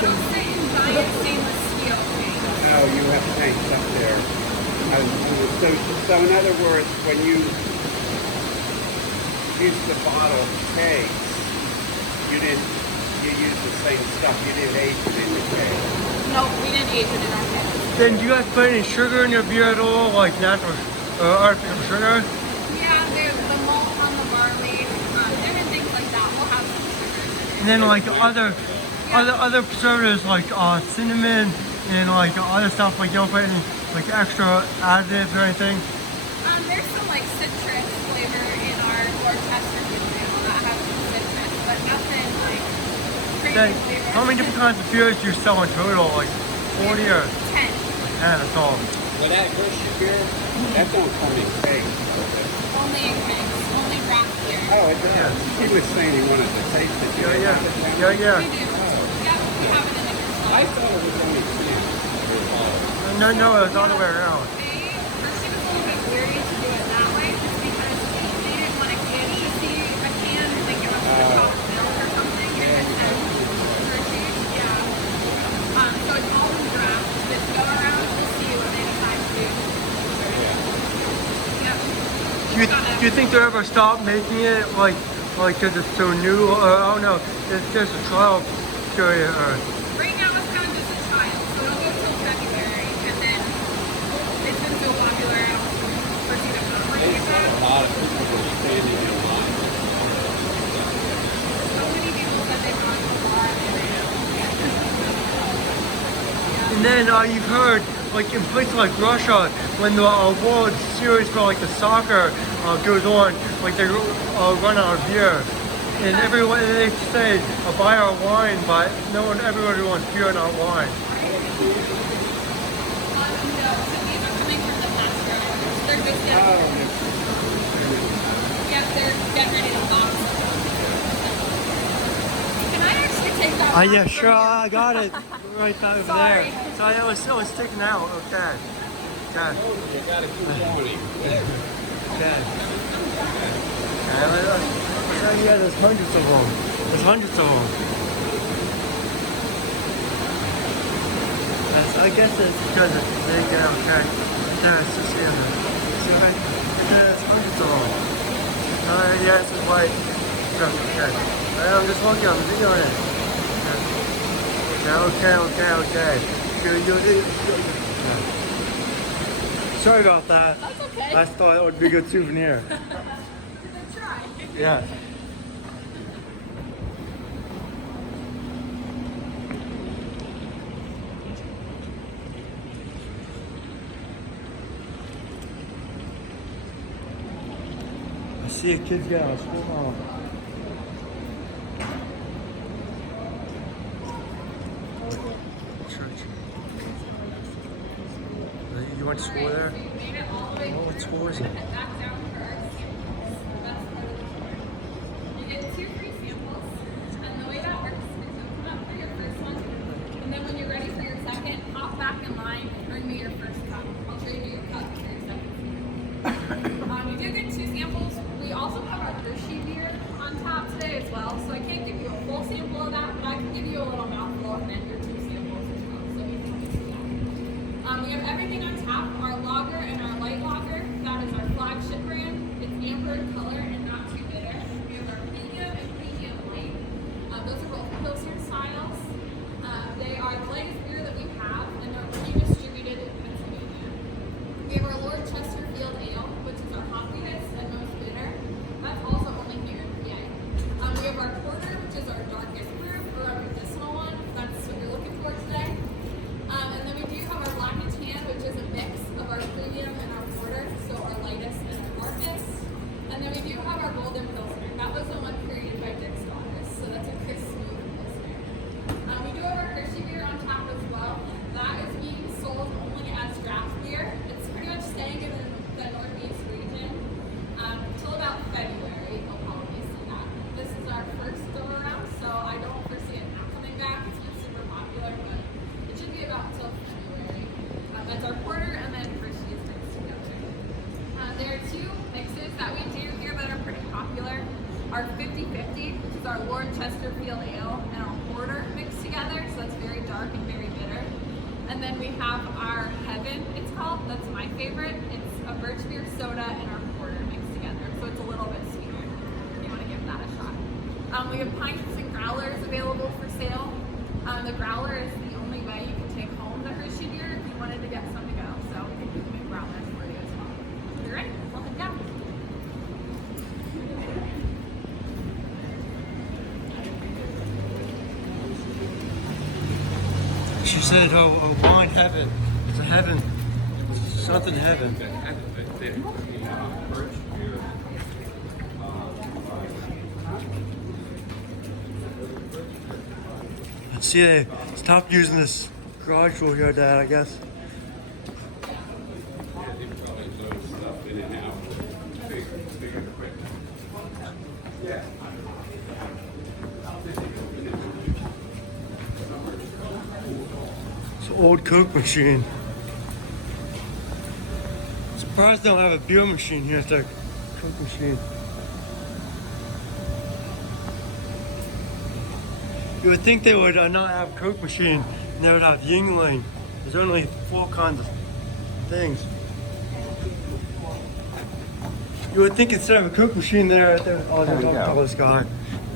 it'll stay in giant stainless steel tanks. No, you have tanks up there. So in other words, when you use the bottle kegs, you use the same stuff. You didn't age it in the keg. No, we didn't age it in our kegs. Then do you guys put any sugar in your beer at all, like natural artificial sugar? Yeah, there's the malt on the barley, different things like that. We'll have some sugars in it. And then like other preservatives like cinnamon and like other stuff, like you don't put any like extra additives or anything? There's some like citrus flavor in our Worcester now that has some citrus, but nothing like crazy Then flavor. how many different kinds of beers do you sell in total? Like 40 or 10. 10, that's all. Well, that Hershey beer, that don't come in kegs. Only in kegs. Only craft beer. Oh, it does. He was saying he wanted to taste it. Yeah. We do. Yeah, we have it in the I thought it was only cans. No, it was all the way around. Hershey was a little bit weary to do it that way, just because they didn't want a kid to see a can and think it was chocolate milk or something. It just said Hershey, yeah. So it's all in draft. Just go around to see what they decide to do. Yep. Do you think they'll ever stop making it like because it's so new? Or I don't know, it's just a trial period. Right now it's kind of just a trial, so it'll go till February, and then it's been so popular, I don't foresee them not bringing it back. A lot of people were standing in line. So many people said they've gone so far and they ran out. And then you've heard like in places like Russia, when the World Series for like the soccer goes on, like they run out of beer. And everyone, they say buy our wine, but everybody wants beer, not wine. No, so these are coming from the pasture. They're just yep, they're getting ready to box. Can I actually take that? Yeah, box sure, from you? I got it right over Sorry. there. So it was sticking out. Okay. Okay. You gotta keep going. Okay. Yeah, there's hundreds of them. There's hundreds of them. I guess it's because they get okay. Yeah, it's just here. See what I mean? There's hundreds of them. Yeah, it's white. Okay. I'm just walking on the video. Okay. Sorry about that. That's okay. I thought it would be a good souvenir. Good try. Yeah. I see a kid get out of school now. Church. You went to school there? We made it all the way What through. school is We're it? gonna head back down for our samples. That's part of the tour. You get 2 free samples, and the way that works is you'll come up for your first one, and then when you're ready for your second, hop back in line and bring me your first cup. I'll trade you your cup for your second sample. You do get 2 samples. We also have our Hershey beer on tap today as well, so I can't give you a full sample of that, but I can give you a little mouthful and then your 2 samples as well, so you can taste that. We have everything on tap, our lager and our light lager. That is our flagship brand. It's amber in color and not too bitter. We have our medium and premium light. Those are both Pilsner styles. They are the lightest beer that we have, and they're only distributed in Pennsylvania. We have our Lord Chesterfield Ale, which is our hoppiest and most bitter. That's also only here in PA. We have our porter, which is our darkest brew, or our medicinal one. If that's what you're looking for today. And then we do have our black and tan, which is a mix of our premium and our porter, so our lightest and our darkest. And then we do have our golden pilsner. That was the one created by Dick Scottis, so that's a crisp, smooth pilsner. We do have our Hershey beer on tap as well. That is being sold only as draft beer. It's pretty much staying in the Northeast region until about February. You'll probably see that. This is our first go around, so I don't foresee it not coming back. It's been super popular, but it should be about until February. That's our porter, and then Hershey is mixed together. There are 2 mixes that we do here that are pretty popular. Our 50-50, which is our Lord Chesterfield Ale, and our porter mixed together, so that's very dark and very bitter. And then we have our Heaven, it's called. That's my favorite. It's a birch beer soda and our porter mixed together, so it's a little bit sweeter if you want to give that a shot. We have pints and growlers available for sale. The growler is the only way you can take home the Hershey beer if you wanted to get some to go, so we can make growlers for you as well. So you're ready? We'll head down. She said, oh, wine heaven. It's a heaven. It's something heaven. See, they stopped using this garage door here, Dad, I guess. It's an old Coke machine. Surprised they don't have a beer machine here. It's a Coke machine. You would think they would not have a Coke machine, and they would have Yuengling. There's only 4 kinds of things. You would think instead of a Coke machine there, oh, there's all this guy.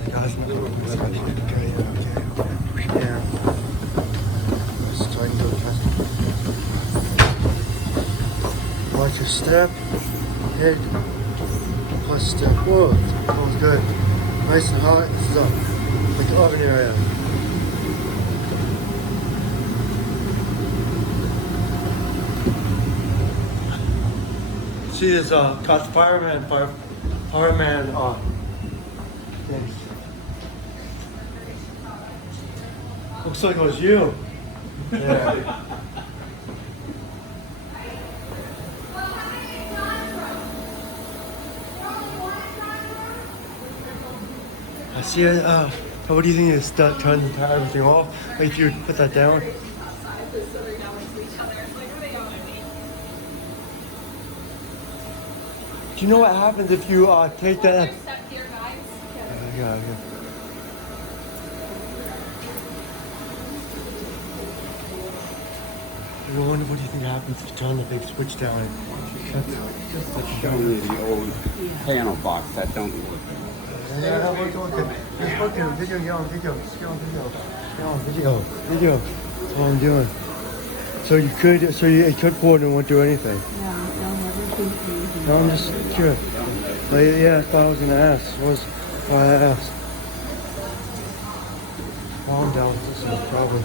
The guy's not okay. Yeah. Just trying to go fast. Watch your step, head, plus step. Whoa, that was good. Nice and hot. This is up. Like the oven area. See this got fireman things. Looks like it was you. Yeah. I see it. What do you think is that turn everything off? Like if you would put that down? Outside, they're so right down next to each other. It's like, what are they yelling at me? Do you know what happens if you take that? First step here, guys. Yeah. I wonder what do you think happens if you turn the big switch down? It's showing me the old panel box that don't work. Yeah, look. Just look at video, get on video. Just get on video. No, video. That's all I'm doing. So it could pour and it won't do anything. No, never do anything. No, I'm just curious. But yeah, that's what I was gonna ask. Was why I asked. Calm down, this is a problem.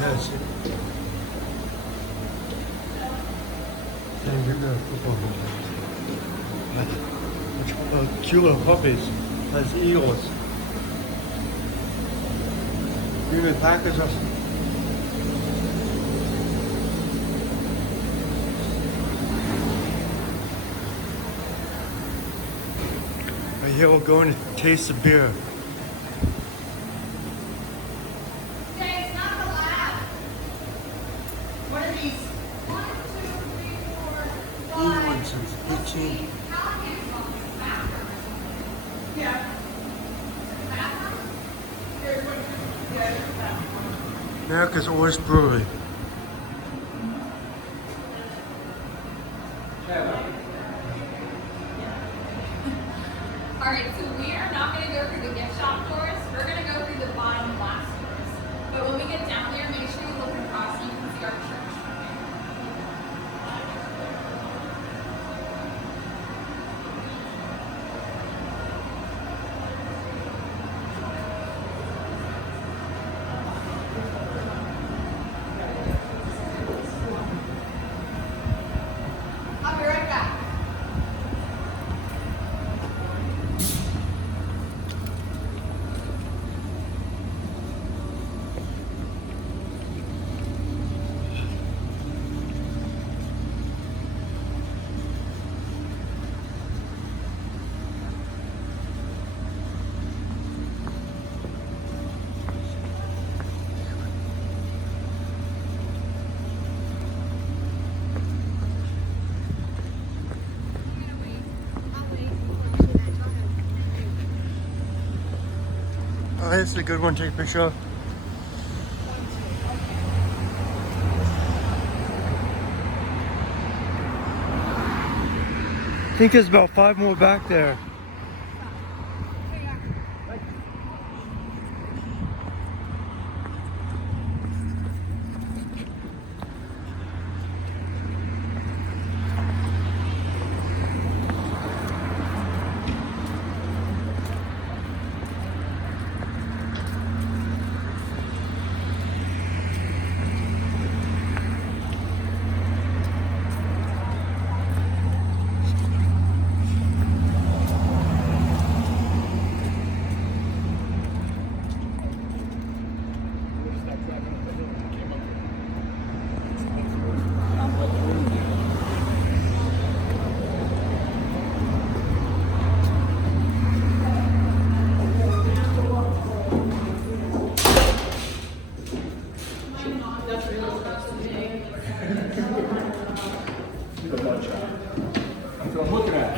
Yes. Damn, you're good football. Cute little puppies. That's eagles. Even Packers are. Right here we're going to taste the beer. Okay, it's not the lab. What are these? 1, 2, 3, 4, 5. Eagles since 18. Yeah. America's Oldest Brewery. Alright, so we are not going to go through the gift shop doors. We're going to go through the bottom glass doors. But when we get down there, make sure you look across so you can see our church. I'll be right back. Oh, this is a good one to take a picture of. I think there's about 5 more back there. That's what I'm looking at.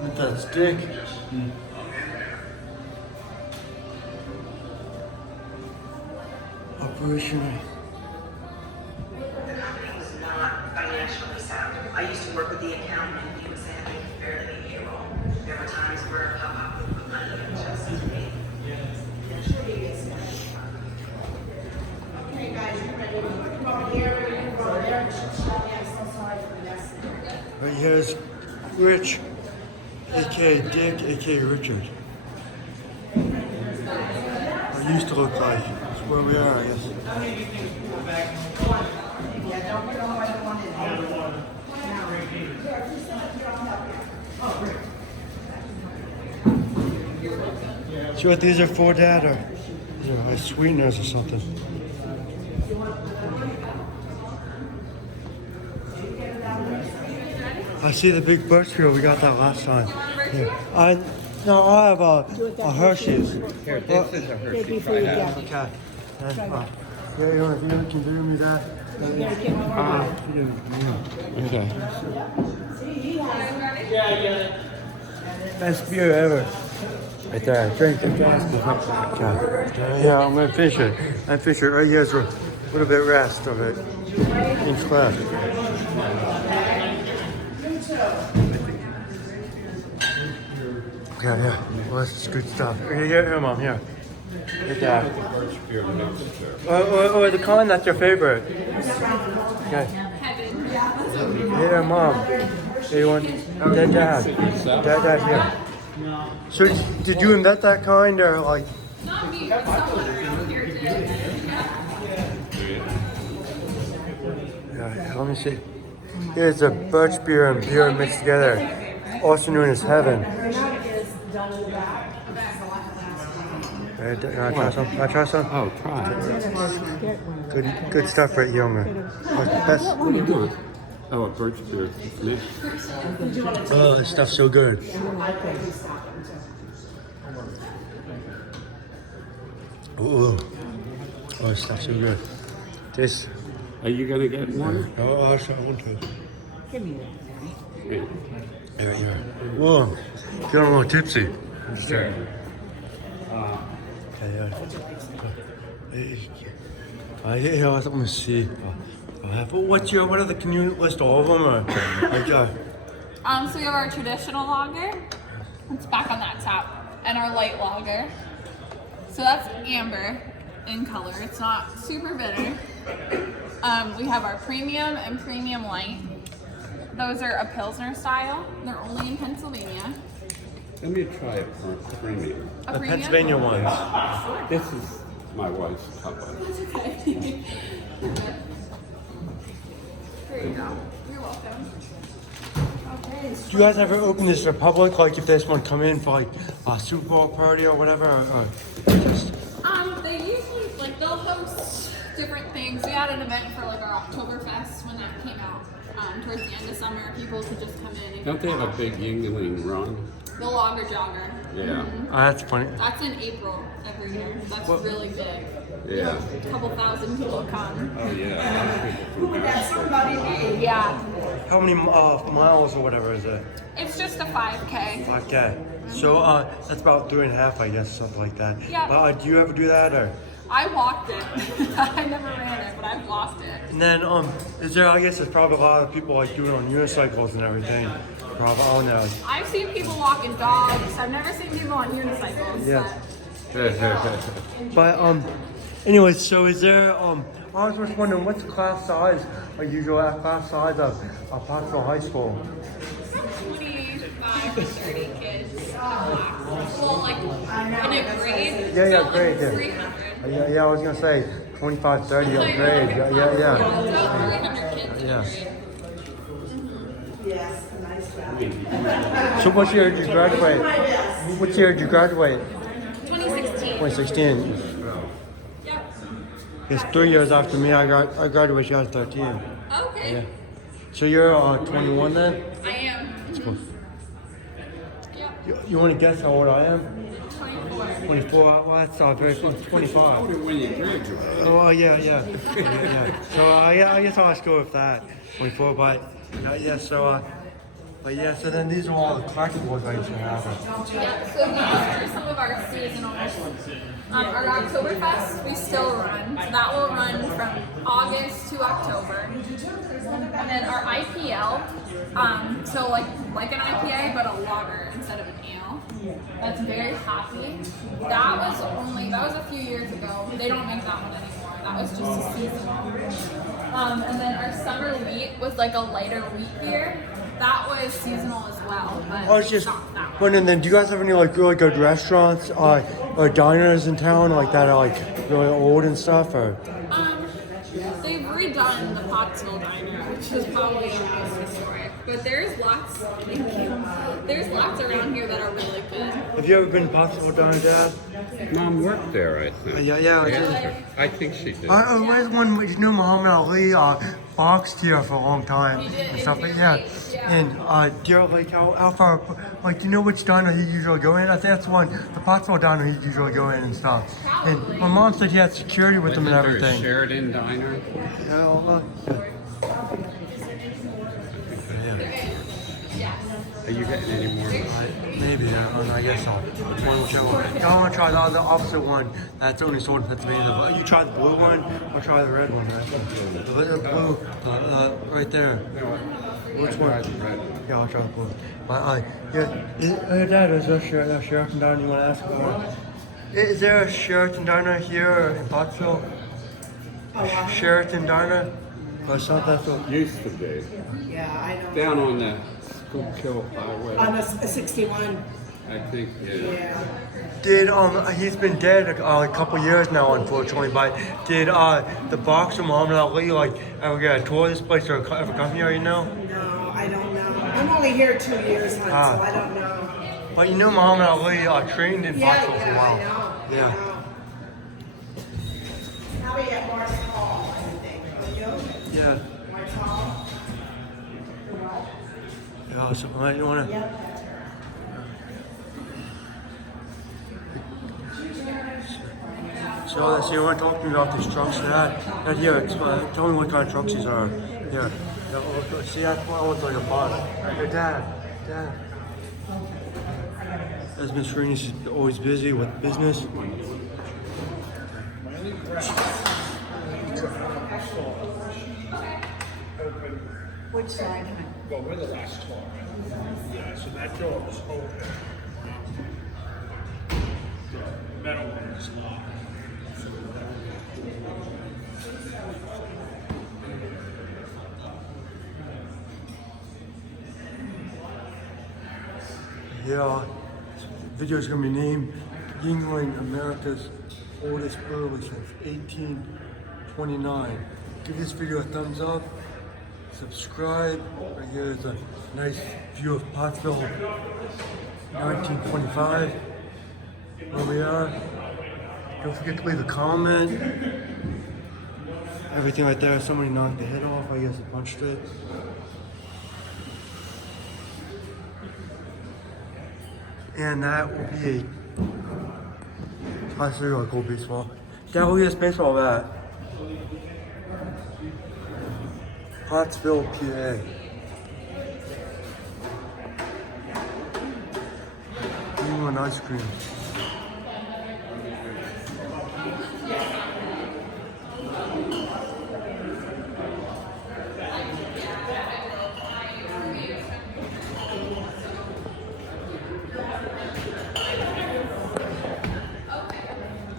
With that stick. Operation. The company was not financially sound. I used to work with the accountant and he was saying they could barely make payroll. There were times where Papa would put money in just to pay. Okay, guys, you ready? From here, from there. I'm so sorry for the mess. Right here's Rich, aka Dick, aka Richard. Or used to look like. That's where we are, I guess. Yeah, don't put all the one in there. See what these are for, Dad? Or these are like sweeteners or something. I see the big birch tree. We got that last time. Yeah. No, I have a Hershey's. Here, this is a Hershey. Before you get. Okay. And, Yeah, you want to can video me that? Okay. Best beer ever. Right there. Drink the gas. Yeah, I'm gonna finish it. Right here's a little bit rest of it. Inch left. Okay, yeah. Well, that's good stuff. Here, Mom, here. Right there. Or the kind that's your favorite. Okay. Here, Mom. Here, you want Dad, here. So, did you invent that kind, or like? Not me, but someone here did. Yeah, let me see. Here's a birch beer and beer mixed together, also known as heaven. Can I try some? Oh, try. Good stuff right here, man. That's, What do you want? Oh, a birch beer. Mix. oh, this stuff's so good. Oh, this stuff's so good. This. Are you gonna get one? Oh, I want to. Give me Yeah. There you are. Whoa, feeling a little tipsy. Sure. Yeah, let me see. What are the, can you list all of them? Or, So we have our traditional lager. It's back on that tap. And our light lager. So that's amber in color. It's not super bitter. We have our premium and premium light. Those are a Pilsner style. They're only in Pennsylvania. Let me try it for premium. A the premium? Pennsylvania ones. This is my wife's cup. That's okay. There you go. You're welcome. Okay. Do you guys ever open this to the public? Like if there's one come in for like a Super Bowl party or whatever? Or just... They usually, like, they'll host different things. We had an event for, like, our Oktoberfest when that came out. Towards the end of summer, people could just come in and Don't they have a big Yuengling run? the lager jogger. Yeah. Oh, that's funny. That's in April every year. That's really big. Yeah. A couple thousand people come. Oh, yeah. Yeah. How many miles or whatever is it? It's just a 5K. 5K. So that's about 3.5, I guess, something like that. Yeah. Do you ever do that or? I walked it. I never ran it, but I've walked it. And then is there? I guess there's probably a lot of people like doing it on unicycles and everything. Probably on there. I've seen people walking dogs. I've never seen people on unicycles. Yeah. But But anyways, so is there I was just wondering what's the class size or usual class size of PottsVille High School? 25 to 30 kids. Well, like in a grade. Yeah, so grade, like yeah. 300. Yeah, I was gonna say 25, 30 of grade. Yeah. About 300 kids in a Yeah. grade. So what year did you graduate? What year did you graduate? 2016. 2016. Yep. It's 3 years after me. I graduated when I was 13. Okay. Yeah. So you're 21 then? I am. Cool. Yep. You want to guess how old I am? 24. 24. Well, that's very close. 25. When you graduate. Oh yeah. So I guess I'll just go with that. 24, but so then these are all the collectibles I used to have. Yeah, so these are some of our seasonals. Our Oktoberfest, we still run. So that will run from August to October. And then our IPL, so like an IPA, but a lager instead of an ale. That's very hoppy. That was a few years ago. They don't make that one anymore. That was just a seasonal. And then our summer wheat was like a lighter wheat beer. That was seasonal as well, but I was just not that one. wondering then, do you guys have any like really good restaurants or diners in town like that are like really old and stuff or? They've redone the Pottsville Diner, which is probably the most historic. But there's lots. Thank you. There's lots around here that are really good. Have you ever been to Pottsville, Dad? Mom worked there, I think. Yeah, I did. I think she did. Where's one? You know, Muhammad Ali boxed here for a long time He did, and in stuff. Deer Yeah, Lake, yeah. and Deer Lake, how far? Like, you know which diner he usually go in? I think that's the one, the Pottsville diner he usually go in and stuff. And Probably. my mom said he had security with him and Wasn't there a everything. Sheridan Diner? Yeah, well, look. Are you getting any more? Maybe, I guess so. One whichever one. I want to try the opposite one that's only sold in Pennsylvania. You try the blue one, or try the red one, right? The blue, right there. Which one? Yeah, I'll try the blue. Dad, is there a Sheraton Diner you want to ask about? Is there a Sheraton Diner here in Pottsville? Sheraton Diner? Or something that's what... Used to be. Yeah, I know. Down on the Schuylkill Highway. On a 61. I think, yeah. Did he's been dead a couple years now, unfortunately. But did the boxer Muhammad Ali ever get a tour of this place or ever come here? You know? No, I don't know. I'm only here 2 years, hon, so I don't know. But you know Muhammad Ali trained in Pottsville for a while. I know. Yeah. Probably at Mars Hall, I think. You? Yeah. Mars Hall? Yeah. So you wanna? Yep. So you want to talk to me about these trucks that here? Tell me what kind of trucks these are. Here. Yeah, see, that's what I want like a bus. Hey, Dad. As Miss Freeney's always busy with business. Which side? Well, we're the last car. Yeah, so that door was open. The metal one is locked. Yeah, this video is going to be named Yuengling, America's Oldest Brewery since 1829. Give this video a thumbs up, subscribe. Right here is a nice view of Pottsville, 1925. Where we are. Don't forget to leave a comment. Everything right there, somebody knocked the head off, I guess I punched it. And that will be I see a cool baseball. Dad, look at this baseball bat. Pottsville, PA. You want ice cream.